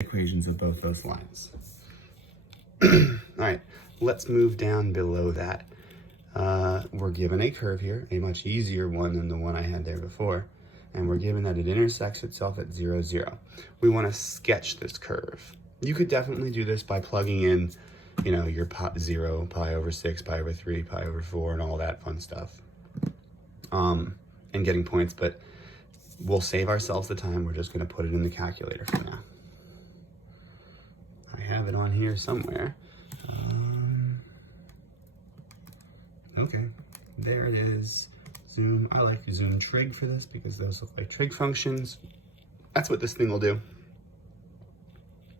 equations of both those lines. All right, let's move down below that. We're given a curve here, a much easier one than the one I had there before, and we're given that it intersects itself at 0, 0. We want to sketch this curve. You could definitely do this by plugging in, you know, your 0, pi over 6, pi over 3, pi over 4, and all that fun stuff, and getting points, but we'll save ourselves the time. We're just going to put it in the calculator for now. I have it on here somewhere. Okay, there it is. Zoom. I like zoom trig for this because those look like trig functions. That's what this thing will do.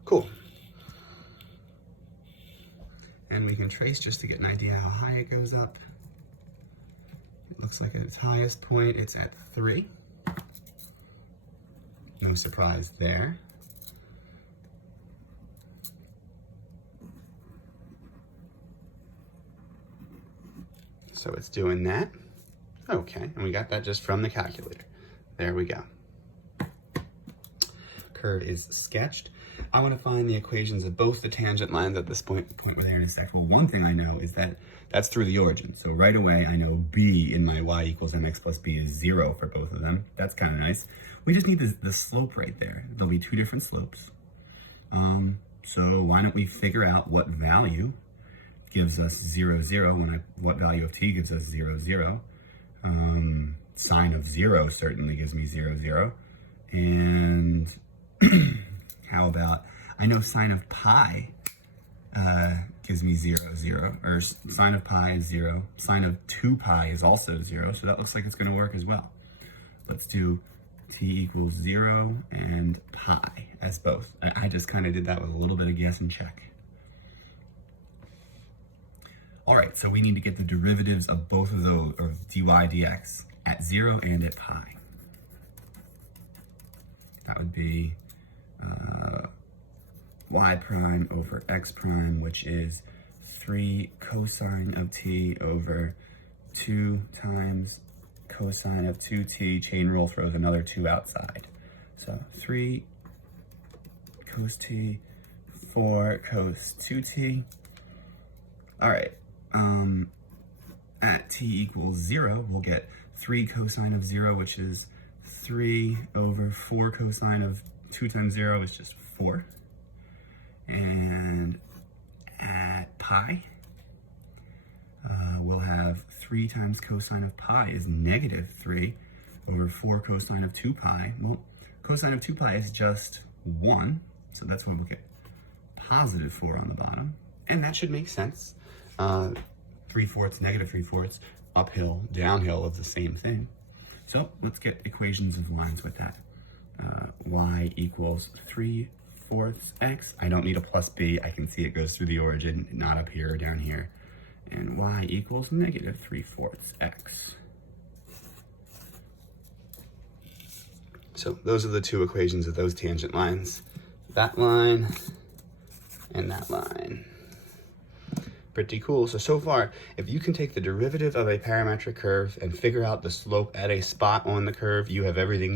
Cool. And we can trace just to get an idea how high it goes up. It looks like at its highest point, it's at 3. No surprise there. So it's doing that. Okay, and we got that just from the calculator. There we go. Curve is sketched. I want to find the equations of both the tangent lines at this point where they intersect. Well, one thing I know is that that's through the origin. So right away, I know b in my y equals mx plus b is 0 for both of them. That's kind of nice. We just need the slope right there. There'll be 2 different slopes. So why don't we figure out what value gives us 0, 0, what value of t gives us 0, 0. Sine of 0 certainly gives me 0, 0. And how about, I know sine of pi gives me 0, 0, or sine of pi is 0. Sine of 2 pi is also 0, so that looks like it's going to work as well. Let's do t equals 0 and pi as both. I just kind of did that with a little bit of guess and check. All right, so we need to get the derivatives of both of those, or dy dx, at 0 and at pi. That would be y prime over x prime, which is 3 cosine of t over 2 times cosine of 2t. Chain rule throws another 2 outside. So 3 cos t, 4 cos 2t. All right. At t equals 0, we'll get 3 cosine of 0, which is 3 over 4 cosine of 2 times 0 is just 4. And at pi, we'll have 3 times cosine of pi is negative 3 over 4 cosine of 2 pi. Well, cosine of 2 pi is just 1, so that's why we'll get positive 4 on the bottom. And that should make sense. 3/4, negative 3/4, uphill, downhill of the same thing. So let's get equations of lines with that. Y equals 3/4 x. I don't need a plus b. I can see it goes through the origin, not up here or down here. And y equals negative 3/4 x. So those are the 2 equations of those tangent lines. That line and that line. Pretty cool. So far, if you can take the derivative of a parametric curve and figure out the slope at a spot on the curve, you have everything